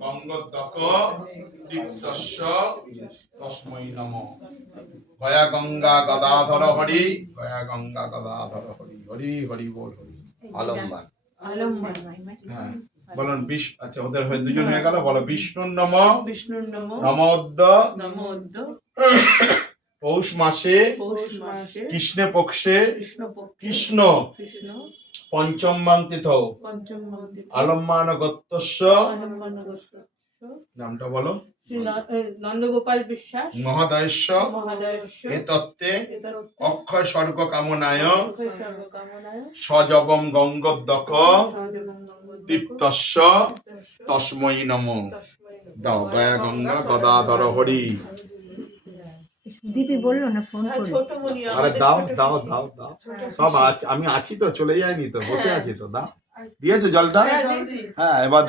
গঙ্গোদ্দক দীপ্তস্য তস্मै নমঃ। গয়া গঙ্গা গদাধর হরি, গয়া গঙ্গা গদাধর হরি, হরি হরি বল হরি। আলম্বন হ্যাঁ বলুন আচ্ছা ওদের হয়ে দুজন হয়ে গেল। বলো বিষ্ণুর নমঃ নমোদ্দ পৌষ মাসে কৃষ্ণে পক্ষে কৃষ্ণ পঞ্চম তিথৌ আলম্বান গোত্রস্য। নামটা বলো। নন্দগোপাল বিশ্বাস মহোদয়স্য এ তত্ত্বে অক্ষয় স্বর্গ কামনায় সজবম গঙ্গোদ্দক দীপ্তস্য তস্मै নমঃ। দাও গয়া গঙ্গা গদাধর হরি। দীপি বললো না ফোন করে। ছোট বলি আরে দাও দাও দাও দাও সব আমি আছি তো, চলে যায়নি তো, বসে আছি তো, দাও। দিয়েছো জলটা? হ্যাঁ দিয়েছি। হ্যাঁ এবার